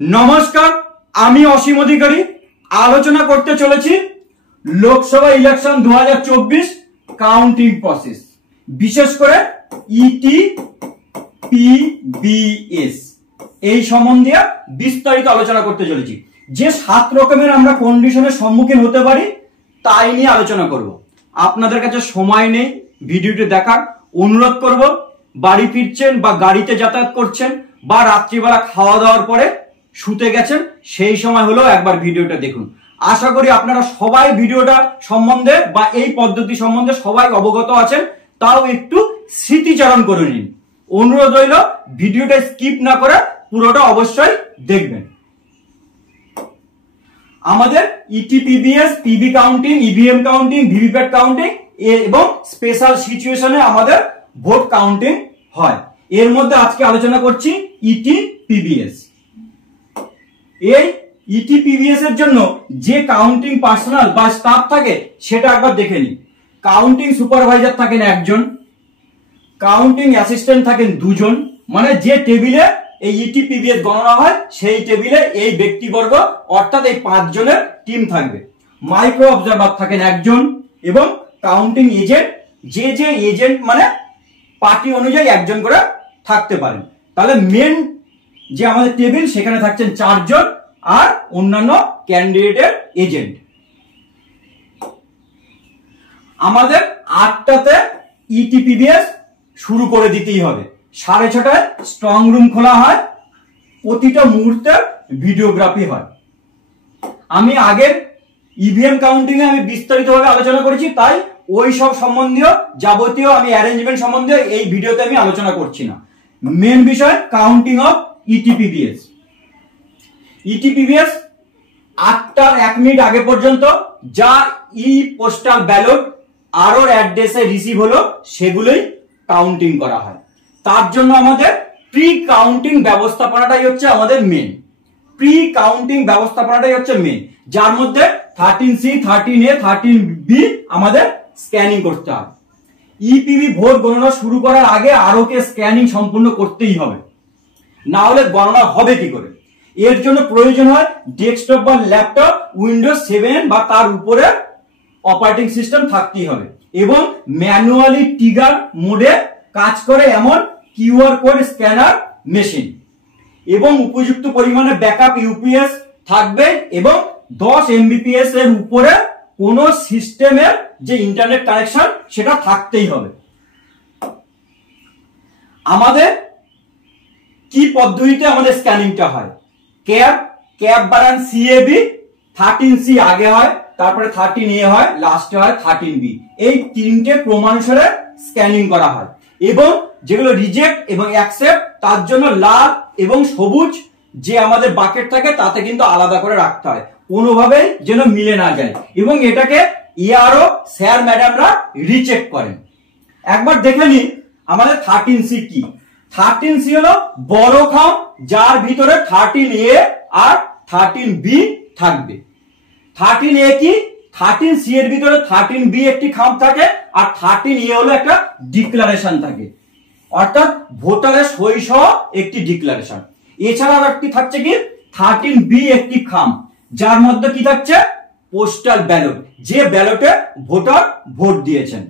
নমস্কার, আমি অসীম অধিকারী আলোচনা করতে চলেছি লোকসভা ইলেকশন 2024 কাউন্টিং প্রসেস, বিশেষ করে ইটিপিবিএস এই সম্বন্ধে বিস্তারিত আলোচনা করতে চলেছি। যে 7 রকমের আমরা কন্ডিশনের সম্মুখীন হতে পারি তাই নিয়ে আলোচনা করব। আপনাদের কাছে সময় নেই ভিডিওটি দেখার, অনুরোধ করব বাড়ি ফিরছেন বা গাড়িতে যাতায়াত করছেন বা রাত্রিবেলা খাওয়া দাওয়ার পরে শুতে গেছেন, সেই সময় হলেও একবার ভিডিওটা দেখুন। আশা করি আপনারা সবাই ভিডিওটা সম্বন্ধে বা এই পদ্ধতি সম্বন্ধে সবাই অবগত আছেন, তাও একটু স্মৃতিচারণ করে নিন। অনুরোধ রইল ভিডিওটা স্কিপ না করে পুরোটা অবশ্যই দেখবেন। আমাদের ETPBS, PB counting, EVM counting, VVPAT counting এবং স্পেশাল সিচুয়েশনে আমাদের ভোট কাউন্টিং হয়। এর মধ্যে আজকে আলোচনা করছি ইটিপিবিএস। এই ইটিপিবিএস এর জন্য যে কাউন্টিং পার্সোনাল বা স্টাফ থাকে সেটা একবার দেখে নিন। কাউন্টিং সুপারভাইজার থাকেন একজন, কাউন্টিং অ্যাসিস্ট্যান্ট থাকেন দুজন, মানে যে টেবিলে এই ইটিপিবিএস গণনা হয় সেই টেবিলে এই ব্যক্তিবর্গ অর্থাৎ এই 5 জনের টিম থাকবে। মাইক্রো অবজারভার থাকেন একজন এবং কাউন্টিং এজেন্ট, যে এজেন্ট মানে পার্টি অনুযায়ী একজন করে থাকতে পারেন। তাহলে মেন যে আমাদের টেবিল সেখানে থাকছেন 4 জন আর অন্যান্য ক্যান্ডিডেটের এজেন্ট। আমাদের 8টাতে ইটিপিবিএস শুরু করে দিতেই হবে। 6:30টায় স্ট্রং রুম খোলা হয়, প্রতিটা মুহূর্তে ভিডিওগ্রাফি হয়। আমি আগের ইভিএম কাউন্টিং এ আমি বিস্তারিতভাবে আলোচনা করেছি, তাই ওই সব সম্বন্ধীয় যাবতীয় আমি অ্যারেঞ্জমেন্ট সম্বন্ধে এই ভিডিওতে আমি আলোচনা করছি না। মেন বিষয় counting of ETPBS. ETPBS 8টার 1 minute আগে পর্যন্ত যা ই পোস্টাল ব্যালট আরোর অ্যাড্রেসে রিসিভ হলো সেগুলোই কাউন্টিং করা হয়। তার জন্য আমাদের প্রি কাউন্টিং ব্যবস্থাপনাটাই হচ্ছে আমাদের মেন। প্রি কাউন্টিং ব্যবস্থাপনাটাই হচ্ছে মেন, যার মধ্যে 13C, 13A, 13B আমাদের স্ক্যানিং করতে হবে। ইপিবি ভোট গণনা শুরু করার আগে আরোকে স্ক্যানিং সম্পূর্ণ করতেই হবে, না হলে গণনা হবে কি করে। এর জন্য প্রয়োজন হয় ডেস্কটপ বা ল্যাপটপ, উইন্ডোজ 7 বা তার উপরে অপারেটিং সিস্টেম থাকতেই হবে এবং ম্যানুয়ালি ট্রিগার মোডে কাজ করে এমন কিউআর কোড স্ক্যানার মেশিন এবং উপযুক্ত পরিমাণে ব্যাকআপ ইউপিএস থাকবে এবং 10 MBPS এর উপরে কোন সিস্টেমের যে ইন্টারনেট কানেকশন সেটা থাকতেই হবে। আমাদের কি পদ্ধতিতে আমাদের স্ক্যানিংটা হয়? ক্যাপ বারান সিএবি, 13C আগে হয়, তারপরে 13A হয়, লাস্টে হয় 13B। এই 3টে ক্রমানুসারে স্ক্যানিং করা হয় এবং যেগুলো রিজেক্ট এবং অ্যাকসেপ্ট তার জন্য লাল এবং সবুজ যে আমাদের বাকেট থাকে তাতে কিন্তু আলাদা করে রাখতে হয়, কোনোভাবেই যেন মিলে না যায়। এবং এটাকে ইয়ারও স্যার ম্যাডামরা রিচেক করেন। একবার দেখে নিন আমাদের 13C কি। 13C হলো বড় খাম, যার ভিতরে 13A আর 13B থাকবে। 13A কি? 13C এর ভিতরে 13B একটি খাম থাকে আর 13A হলো একটা ডিক্লারেশন থাকে, অর্থাৎ ভোটারের সই সহ একটি ডিক্লারেশন। এছাড়া আর একটি থাকছে কি 13B একটি খাম, যার মধ্যে কি থাকছে পোস্টাল ব্যালট, যে ব্যালটে ভোটার ভোট দিয়েছেন।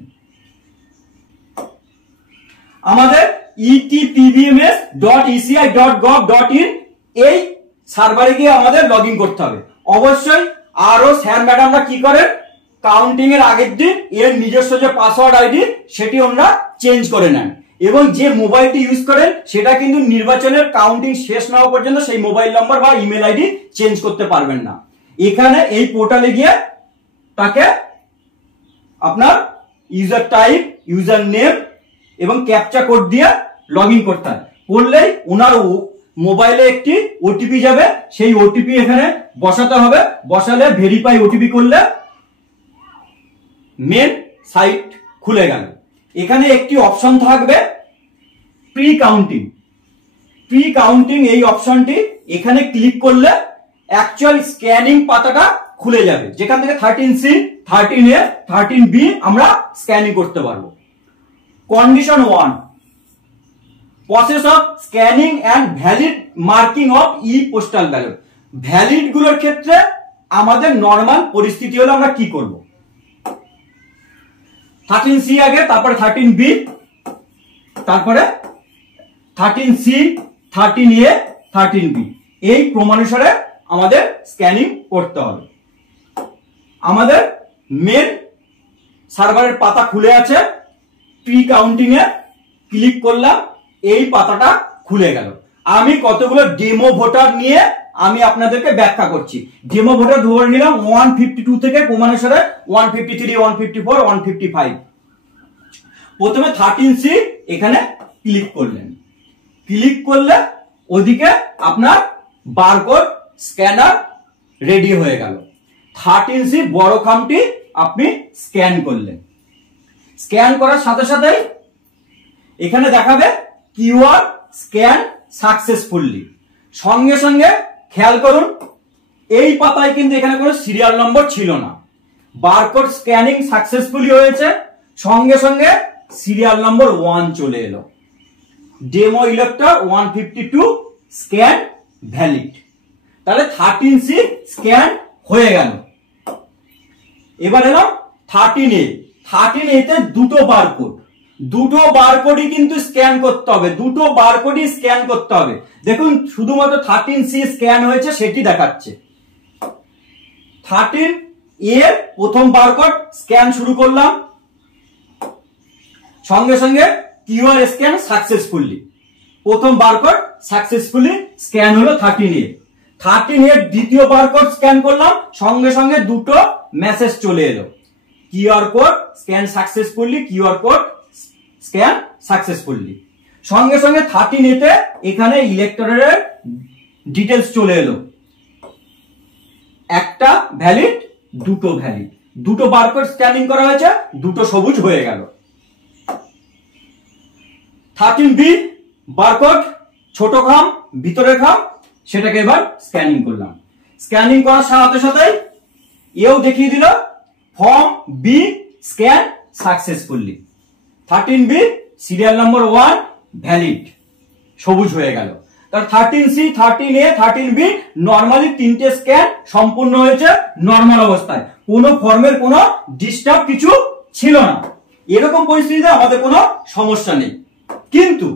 আমাদের etpbms.eci.gov.in এই সার্ভারে গিয়ে আমাদের লগ ইন করতে হবে। অবশ্যই আরো স্যার ম্যাডামরা কি করেন, কাউন্টিং এর আগের দিন এর নিজস্ব যে পাসওয়ার্ড আইডি সেটি ওনারা চেঞ্জ করে নেন এবং যে মোবাইলটি ইউজ করেন সেটা কিন্তু নির্বাচনের কাউন্টিং শেষ না হওয়া পর্যন্ত সেই মোবাইল নাম্বার বা ইমেল আইডি চেঞ্জ করতে পারবেন না। এখানে এই পোর্টালে গিয়ে তাকে আপনার ইউজার টাইপ, ইউজার নেম এবং ক্যাপচা কোড দিয়ে লগ ইন করতে হয়। করলেই ওনার মোবাইলে একটি ওটিপি যাবে, সেই ওটিপি এখানে বসাতে হবে। বসালে ভেরিফাই ওটিপি করলে মেন সাইট খুলে গেল। এখানে একটি অপশন থাকবে প্রি কাউন্টিং। প্রি কাউন্টিং এই অপশনটি এখানে ক্লিক করলে অ্যাকচুয়াল স্ক্যানিং পাতাটা খুলে যাবে, যেখান থেকে 13C, 13A, 13B আমরা স্ক্যানিং করতে পারবো। Condition 1, process of scanning and valid marking of e postal ballot. Valid গুলোর ক্ষেত্রে আমাদের নর্মাল পরিস্থিতি হলো আমরা কি করব, 13C আগে, তারপরে 13B, তারপরে 13C, 13A, 13B, এই ক্রমানুসারে আমাদের স্ক্যানিং করতে হবে। আমাদের মেন সার্ভারের পাতা খুলে আছে, প্রি কাউন্টিং এ ক্লিক করলাম, এই পাতাটা খুলে গেল। আমি কতগুলো ডেমো ভোটার নিয়ে আমি আপনাদেরকে ব্যাখ্যা করছি। ডেমো ভোটার ধরে নিলাম 152 থেকে ক্রমানুসারে 153, 154, 155। প্রথমে 13C এখানে ক্লিক করলেন, ক্লিক করলে ওদিকে আপনার বারকোড স্ক্যানার রেডি হয়ে গেল। 13C বড় খামটি আপনি স্ক্যান করলেন, স্ক্যান করার সাথে সাথে এখানে দেখাবে কিউআর স্ক্যান সাকসেসফুলি। সঙ্গে সঙ্গে খেয়াল করুন, এই পাতায় কিন্তু এখানে কোনো সিরিয়াল নম্বর ছিল না। বারকোড স্ক্যানিং সাকসেসফুলি হয়েছে, সঙ্গে সঙ্গে সিরিয়াল নম্বর 1 চলে এলো। Demo elector 152 scan valid. তাহলে 13C স্ক্যান হয়ে গেল। এবার এলো 13A। 13A তে দুটো বারকোড, দুটো বারকোডই কিন্তু স্ক্যান করতে হবে, দুটো বারকোডই স্ক্যান করতে হবে। দেখুন শুধুমাত্র 13C স্ক্যান হয়েছে সেটি দেখাচ্ছে। 13A এর প্রথম বারকোড স্ক্যান শুরু করলাম, সঙ্গে সঙ্গে কিউআর স্ক্যান সাকসেসফুলি। প্রথম বারকোড সাকসেসফুলি স্ক্যান হলো 13A। 13A এর দ্বিতীয় বারকোড স্ক্যান করলাম, সঙ্গে সঙ্গে দুটো মেসেজ চলে এলো, QR code scan successfully, QR code scan successfully. সঙ্গে সঙ্গে 13A তে এখানে ইলেক্টরের ডিটেলস চলে এলো, একটা ভ্যালিড, দুটো ভ্যালিড, দুটো বারকোড স্ক্যানিং করা হয়েছে, দুটো সবুজ হয়ে গেল। 13B বারকোড ছোট খাম, ভিতরের খাম, সেটাকে এবার স্ক্যানিং করলাম। স্ক্যানিং করার সাথে সাথে এও দেখিয়ে দিল form B scan successfully. 13B serial number 1 valid, সবুজ হয়ে গেল। তার 13C, 13A, 13B নরমালি তিনটে স্ক্যান সম্পূর্ণ হয়েছে নরমাল অবস্থায়, কোনো ফর্মের কোনো ডিস্টার্ব কিছু ছিল না। এরকম পরিস্থিতিতে আমাদের কোনো সমস্যা নেই। কিন্তু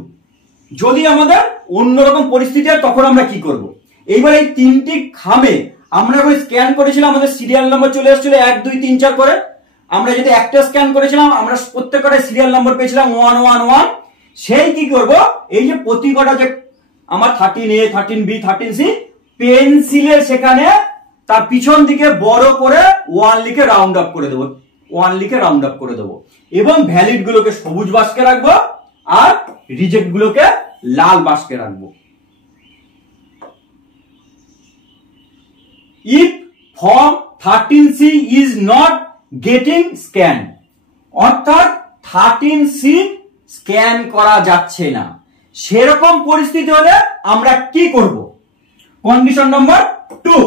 যদি আমাদের অন্যরকম পরিস্থিতি হয় তখন আমরা কি করব? এইবার এই তিনটি খামে আমরা যখন স্ক্যান করেছিলাম আমাদের সিরিয়াল নাম্বার চলে আসছিল 1 2 3 4 করে। আমরা যদি একটা স্ক্যান করেছিলাম আমরা প্রত্যেকটা সিরিয়াল নাম্বার পেয়েছিলাম 111। সেই কি করব, এই যে প্রতিটা যে আমার 13A, 13B, 13C পেন্সিলের সেখানে তার পিছন দিকে বড় করে 1 লিখে রাউন্ড আপ করে দেবো, 1 লিখে রাউন্ড আপ করে দেবো, এবং ভ্যালিড গুলোকে সবুজ বাক্সে রাখবো আর রিজেক্ট গুলোকে লাল বাক্সে রাখবো। If form 13C is not getting scanned, অর্থাৎ 13C স্ক্যান করা যাচ্ছে না, সেরকম পরিস্থিতি হলে আমরা কি করব? কন্ডিশন নাম্বার 2,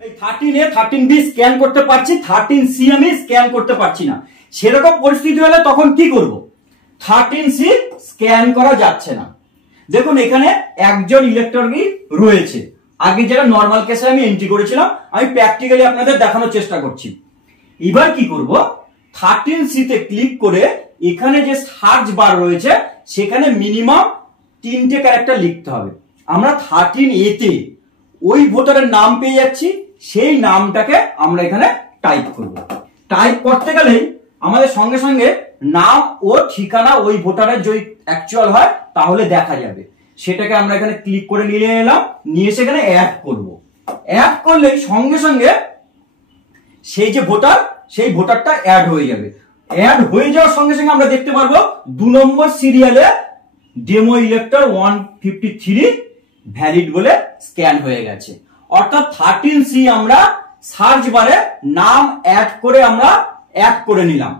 এই 13A 13B স্ক্যান করতে পারছি, 13C আমি স্ক্যান করতে পারছি না, সেরকম পরিস্থিতি হলে তখন কি করব? 13C স্ক্যান করা যাচ্ছে না। দেখুন এখানে একজন ইলেকট্রনই রয়েছে, আগে যেটা নরমাল কেসে আমি এন্ট্রি করেছিলাম, আমি প্র্যাকটিক্যালি আপনাদের দেখানোর চেষ্টা করছি। এবার কি করব, 13C তে ক্লিক করে এখানে যে সার্চ বার রয়েছে সেখানে মিনিমাম 3টে ক্যারেক্টার লিখতে হবে। আমরা 13A তে ওই ভোটারের নাম পেয়ে যাচ্ছি, সেই নামটাকে আমরা এখানে টাইপ করব। টাইপ করতে গেলে আমাদের সঙ্গে সঙ্গে নাম ও ঠিকানা ওই ভোটারের যদি অ্যাকচুয়াল হয় তাহলে দেখা যাবে। সেটাকে আমরা এখানে ক্লিক করে নিয়ে এলাম, নিয়ে সেখানে অ্যাড করব। অ্যাড করলে সঙ্গে সঙ্গে সেই যে ভোটার, সেই ভোটারটা অ্যাড হয়ে যাবে। অ্যাড হয়ে যাওয়ার সঙ্গে সঙ্গে আমরা দেখতে পারবো 2 নম্বর সিরিয়ালে ডেমো ইলেক্টর 153 ভ্যালিড বলে স্ক্যান হয়ে গেছে। অর্থাৎ 13C আমরা সার্চ বারে নাম অ্যাড করে আমরা অ্যাড করে নিলাম।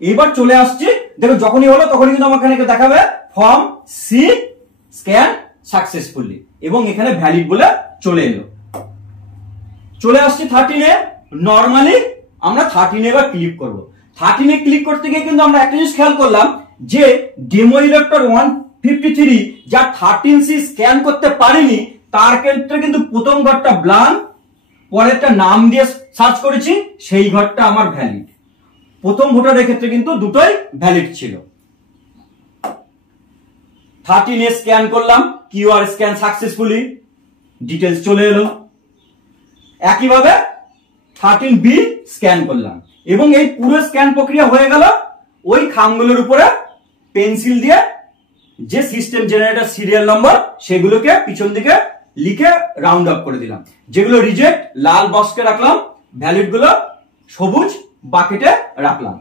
এবার চলে আসছি, দেখো যখনই হলো তখনই কিন্তু আমাকে এখানে দেখাবে ফর্ম সি স্ক্যান সাকসেসফুলি, এবং এখানে ভ্যালিড বলে চলে এলো। চলে আসছি 13A। নরমালি আমরা 13A এবার ক্লিক করব। 13A ক্লিক করতে গিয়ে কিন্তু আমরা একটা জিনিস খেয়াল করলাম যে ডেমো ইলেক্টর 53 যা 13C স্ক্যান করতে পারিনি তার ক্ষেত্রে কিন্তু প্রথম ঘরটা ব্ল্যাঙ্ক, পরেরটা নাম দিয়ে সার্চ করেছি, সেই ঘরটা আমার ভ্যালিড। প্রথম ভোটারের ক্ষেত্রে কিন্তু দুটোই ভ্যালিড ছিল। 13A স্ক্যান করলাম, কিউআর স্ক্যান সাকসেসফুলি, ডিটেলস চলে এলো। একইভাবে 13B স্ক্যান করলাম এবং এই পুরো স্ক্যান প্রক্রিয়া হয়ে গেল। ওই খামগুলোর উপরে পেন্সিল দিয়ে যে সিস্টেম জেনারেটর সিরিয়াল নম্বর সেগুলোকে পিছন দিকে লিখে রাউন্ড আপ করে দিলাম। যেগুলো রিজেক্ট লাল বক্সে রাখলাম, ভ্যালিড গুলো সবুজ বাকেটে রাখলাম।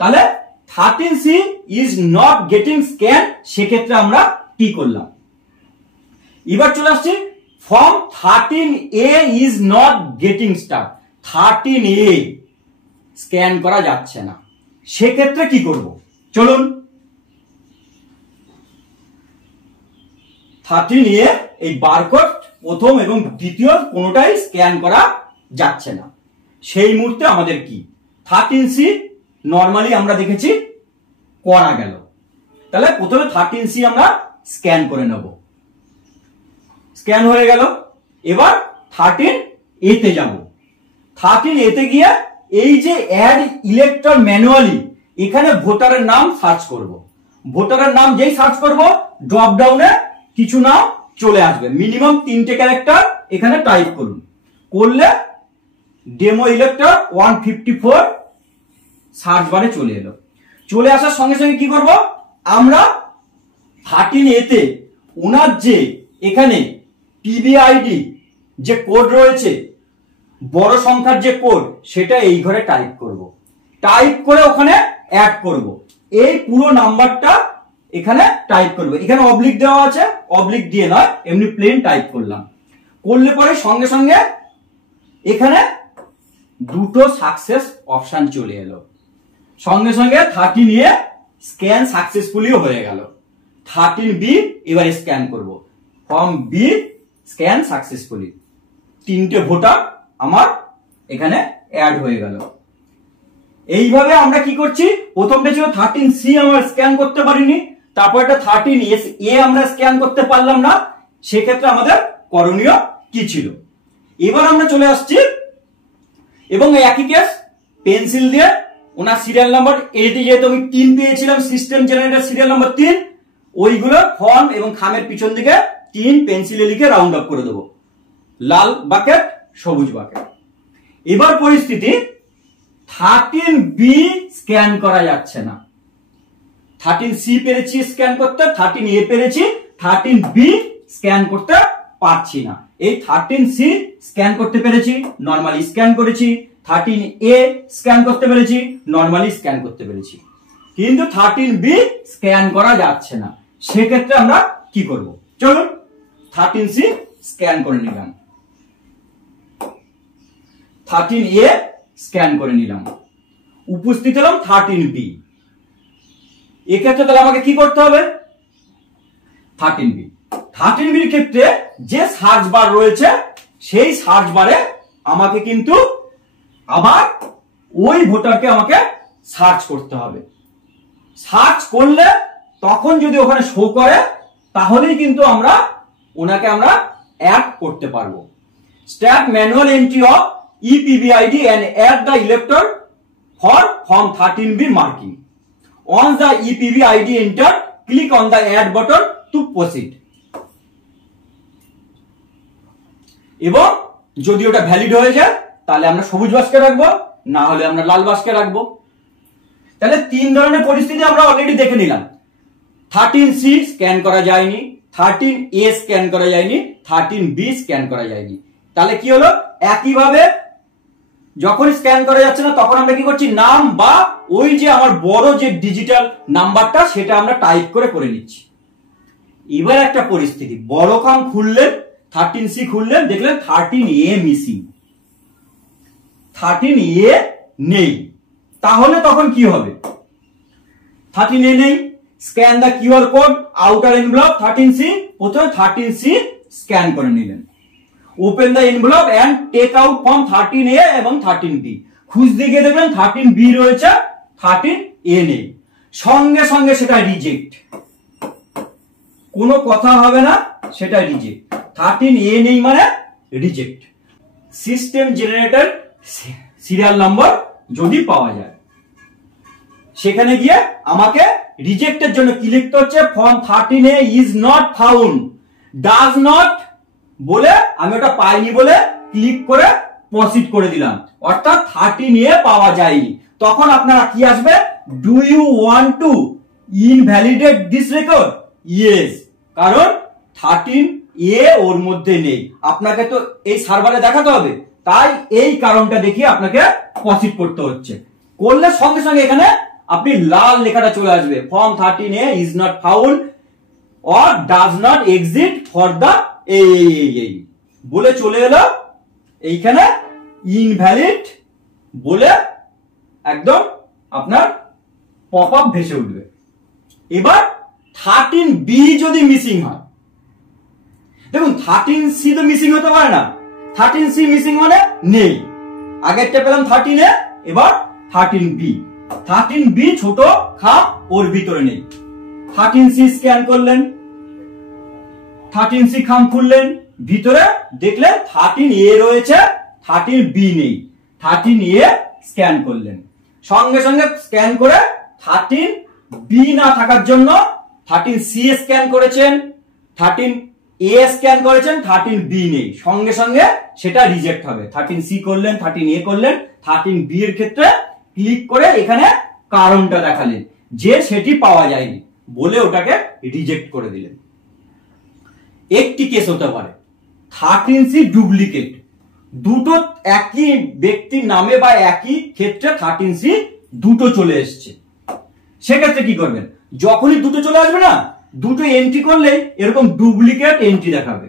তাহলে 13C is not getting scan, সেক্ষেত্রে আমরা কি করলাম? এবার চলে আসছি form 13A is not getting star. 13A scan করা যাচ্ছে না, সেক্ষেত্রে কি করব? চলুন 13A এই বারকোড প্রথম এবং দ্বিতীয় কোনোটাই স্ক্যান করা যাচ্ছে না। সেই মুহূর্তে আমাদের কি 13C নরমালি আমরা দেখেছি করা গেল। তাহলে প্রথমে 13C আমরা স্ক্যান করে নেব। স্ক্যান হয়ে গেল। এবার 13A তে যাব। 13A তে গিয়ে এই যে অ্যাড ইলেক্টর ম্যানুয়ালি, এখানে ভোটারের নাম সার্চ করব। ভোটারের নাম যেই সার্চ করব ড্রপ ডাউনে কিছু নাম চলে আসবে, মিনিমাম 3টে ক্যারেক্টার এখানে টাইপ করুন। করলে ডেমো ইলেক্টর 154 সার্চ বারে চলে এলো। চলে আসার সঙ্গে সঙ্গে কি করব? আমরা 13A তে ওনার যে এখানে পিবিআইডি যে কোড রয়েছে, বড় সংখ্যার যে কোড, সেটা এই ঘরে টাইপ করব। টাইপ করে ওখানে অ্যাড করব। এই পুরো নাম্বারটা এখানে টাইপ করব। এখানে অবলিক দেওয়া আছে, অবলিক দিয়ে নয়, এমনি প্লেন টাইপ করলাম। করলে পরে সঙ্গে সঙ্গে এখানে দুটো সাকসেস অপশন চলে এলো। সঙ্গে সঙ্গে 13A স্ক্যান সাকসেসফুলি হয়ে গেল। 13B এবারে স্ক্যান করব। Form B scan successfully. 3টে ভোটার আমার এখানে অ্যাড হয়ে গেল। এইভাবে আমরা কি করছি? প্রথমটা ছিল 13C আমরা স্ক্যান করতে পারিনি, তারপর এটা 13A আমরা স্ক্যান করতে পারলাম না। সেক্ষেত্রে আমাদের করণীয় কি ছিল? এবার আমরা চলে আসছি এবং একই কেস পেন্সিল দিয়ে ওনার সিরিয়াল নাম্বার, এটি যেহেতু আমি 3 পেয়েছিলাম, সিস্টেম জেনারেটর সিরিয়াল নাম্বার 3, ওইগুলো ফর্ম এবং খামের পিছন দিকে 3 পেন্সিলে লিখে রাউন্ড আপ করে দেবো। লাল বাকেট, সবুজ বাকেট। এবার পরিস্থিতি 13B স্ক্যান করা যাচ্ছে না। 13C পেরেছি স্ক্যান করতে, 13A পেরেছি, 13B স্ক্যান করতে পারছি না। এই 13C স্ক্যান করতে পেরেছি, নরমালি স্ক্যান করেছি। 13A স্ক্যান করতে পেরেছি, নরমালি স্ক্যান করতে পেরেছি, কিন্তু 13B স্ক্যান করা যাচ্ছে না। সেক্ষেত্রে আমরা কি করব? চলুন 13C স্ক্যান করে নিলাম, 13A স্ক্যান করে নিলাম, উপস্থিত হলাম 13B। এক্ষেত্রে তাহলে আমাকে কি করতে হবে? 13B। 13Bর ক্ষেত্রে যে সার্চ বার রয়েছে, সেই সার্চ বারে আমাকে কিন্তু আবার ওই ভোটারকে আমাকে সার্চ করতে হবে। সার্চ করলে তখন যদি ওখানে শো করে, তাহলেই কিন্তু আমরা ওনাকে আমরা অ্যাড করতে পারবো। Stat manual entry of EPBID and add the elector for form 13B marking. Once the EPBID entered, click on the add button to proceed. এবং যদি ওটা ভ্যালিড হয়ে যায় তাহলে আমরা সবুজ বাক্সে রাখবো, না হলে আমরা লাল বাক্সে রাখবো। তাহলে 3 ধরনের পরিস্থিতি আমরা অলরেডি দেখে নিলাম। 13C স্ক্যান করা যায়নি, 13A স্ক্যান করা যায়নি, 13B স্ক্যান করা যায়নি। তাহলে কি হলো? একইভাবে যখন স্ক্যান করা যাচ্ছে না, তখন আমরা কি করছি? নাম বা ওই যে আমার বড় যে ডিজিটাল নাম্বারটা, সেটা আমরা টাইপ করে নিচ্ছি। এবার একটা পরিস্থিতি, বড় খাম খুললেন, 13C খুললেন, দেখলেন 13A মিসিং, 13A নেই। তাহলে তখন কি হবে? 13A নেই, scan the QR code outer envelope 13C। প্রথমে 13C স্ক্যান করে নিলেন। Open the envelope and take out from 13A এবং 13B। খুঁজতে গিয়ে দেখলেন 13B রয়েছে, 13A নেই। সঙ্গে সঙ্গে সেটা রিজেক্ট। কোনো কথা হবে না, সেটা রিজেক্ট। 13A নেই মানে reject. System generator serial number যদি পাওয়া যায়, সেখানে গিয়ে আমাকে রিজেক্টের জন্য কি লিখতে হচ্ছে, form 13A is not found, does not বলে আমি ওটা পাইনি বলে ক্লিক করে প্রসিড করে দিলাম, অর্থাৎ 13A পাওয়া যায়নি। তখন আপনারা কি আসবে, do you want to invalidate this record? Yes, কারণ 13A ওর মধ্যে নেই, আপনাকে তো এই সার্ভারে দেখাতে হবে, তাই এই কারণটা দেখিয়ে আপনাকে প্রসিড করতে হচ্ছে। করলে সঙ্গে সঙ্গে এখানে আপনি লাল লেখাটা চলে আসবে, form 13A is not found or does not exist for the এই বলে চলে এলো এইখানে ইনভ্যালিড বলে একদম আপনার পপ আপ ভেসে উঠবে। এবার 13B যদি মিসিং হয়, দেখুন 13C তো মিসিং হতে পারে না, 13C মিসিং মানে নেই। আগেরটা পেলাম 13A, এবার 13B। 13B ছোট খাম ওর ভিতরে নেই। 13C স্ক্যান করলেন, 13C খাম খুললেন, ভিতরে দেখলেন 13A রয়েছে, 13B নেই। 13A স্ক্যান করলেন, সঙ্গে সঙ্গে স্ক্যান করে 13B না থাকার জন্য 13C স্ক্যান করেছেন, 13A স্ক্যান করেছেন, 13B নেই, সঙ্গে সঙ্গে সেটা রিজেক্ট হবে। 13C করলেন, 13A করলেন, 13B এর ক্ষেত্রে ক্লিক করে এখানে কারণটা দেখালেন যে সেটি পাওয়া যায়নি বলে ওটাকে রিজেক্ট করে দিলেন। একটি কেস হতে পারে 13C ডুপ্লিকেট, দুটো একই ব্যক্তির নামে বা একই ক্ষেত্রে 13C দুটো চলে এসছে। সেক্ষেত্রে কি করবেন, যখনই দুটো চলে আসবে না, দুটো এন্ট্রি করলে এরকম ডুপ্লিকেট এন্ট্রি দেখাবে।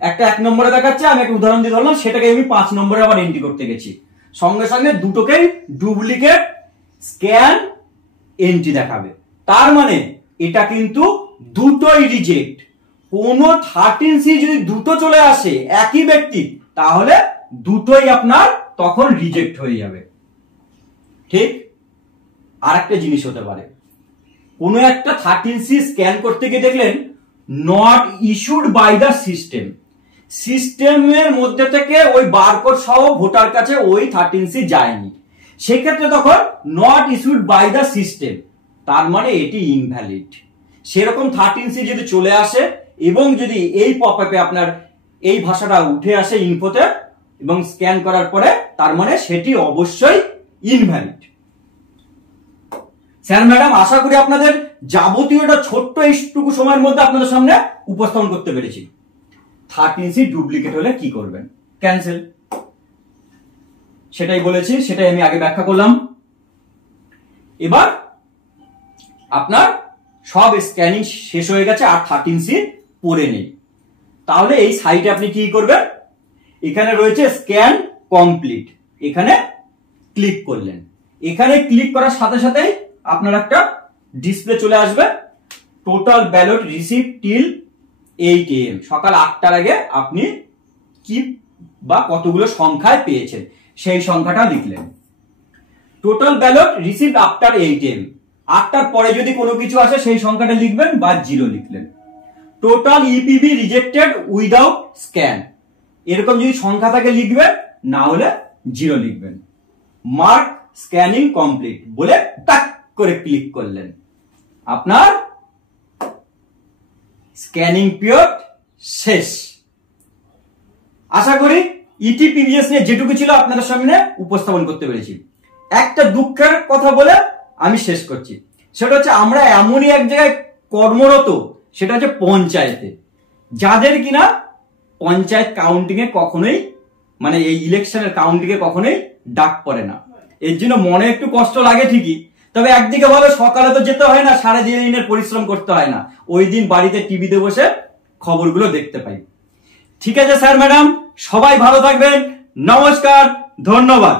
একটা 1 নম্বরে দেখাচ্ছে, আমি একটা উদাহরণ দিয়ে ধরলাম, সেটাকে আমি 5 নম্বরে আবার এন্ট্রি করতে গেছি, সঙ্গে সঙ্গে দুটোকেই ডুপ্লিকেট স্ক্যান এন্ট্রি দেখাবে। তার মানে এটা কিন্তু দুটোই রিজেক্ট। কোন 13C যদি দুটো চলে আসে একই ব্যক্তি, তাহলে দুটোই আপনার তখন রিজেক্ট হয়ে যাবে। ঠিক আর একটা জিনিস হতে পারে, কোন একটা 13C স্ক্যান করতে গিয়ে দেখলেন not issued by the system, সিস্টেমের মধ্যে থেকে ওই বারকোড সহ ভোটার কাছে ওই 13C যায়নি, সেক্ষেত্রে তখন not issued by the system, তার মানে এটি ইনভ্যালিড। সেরকম 13C যদি চলে আসে এবং যদি এই পপ আপে আপনার এই ভাষাটা উঠে আসে ইনফোতে এবং স্ক্যান করার পরে, তার মানে সেটি অবশ্যই ইনভ্যালিড। স্যার ম্যাডাম, আশা করি আপনাদের যাবতীয় ছোট্ট এইটুকু সময়ের মধ্যে আপনাদের সামনে উপস্থাপন করতে পেরেছি। 13C ডুপ্লিকেট হলে কি করবেন, ক্যান্সেল, সেটাই বলেছি, সেটাই আমি আগে ব্যাখ্যা করলাম। এবার আপনার সব স্ক্যানিং শেষ হয়ে গেছে আর 13C পড়ে নেই, তাহলে এই সাইটে আপনি কি করবেন, এখানে রয়েছে স্ক্যান কমপ্লিট, এখানে ক্লিক করলেন। এখানে ক্লিক করার সাথে সাথেই আপনার একটা ডিসপ্লে চলে আসবে, total ballot receive till 8 AM, সকাল 8টার আগে আপনি কি বা কতগুলো সংখ্যায় পেয়েছেন সেই সংখ্যাটা লিখলেন। Total ballot receive after 8 AM, 8টার পরে যদি কোনো কিছু আসে সেই সংখ্যাটা লিখবেন বা 0 লিখলেন। Total EPB rejected without scan, এরকম যদি সংখ্যা থাকে লিখবেন, না হলে 0 লিখবেন। মার্ক স্ক্যানিং কমপ্লিট বলে টাক করে ক্লিক করলেন, আপনার স্ক্যানিং পিরিয়ড শেষ। আশা করি ইটিপিবিএস নিয়ে যেটুকু ছিল আপনাদের সামনে উপস্থাপন করতে পেরেছি। একটা দুঃখের কথা বলে আমি শেষ করছি, সেটা হচ্ছে আমরা এমনই এক জায়গায় কর্মরত, সেটা হচ্ছে পঞ্চায়েতে, যাদের কিনা পঞ্চায়েত কাউন্টিং এ কখনোই মানে এই ইলেকশনের কাউন্টিং এ কখনোই ডাক পড়ে না। এর জন্য মনে একটু কষ্ট লাগে ঠিকই, তবে একদিকে ভালো, সকালে তো যেতে হয় না, সারাদিনের পরিশ্রম করতে হয় না, ওই দিন বাড়িতে টিভিতে বসে খবরগুলো দেখতে পাই। ঠিক আছে স্যার ম্যাডাম, সবাই ভালো থাকবেন, নমস্কার, ধন্যবাদ।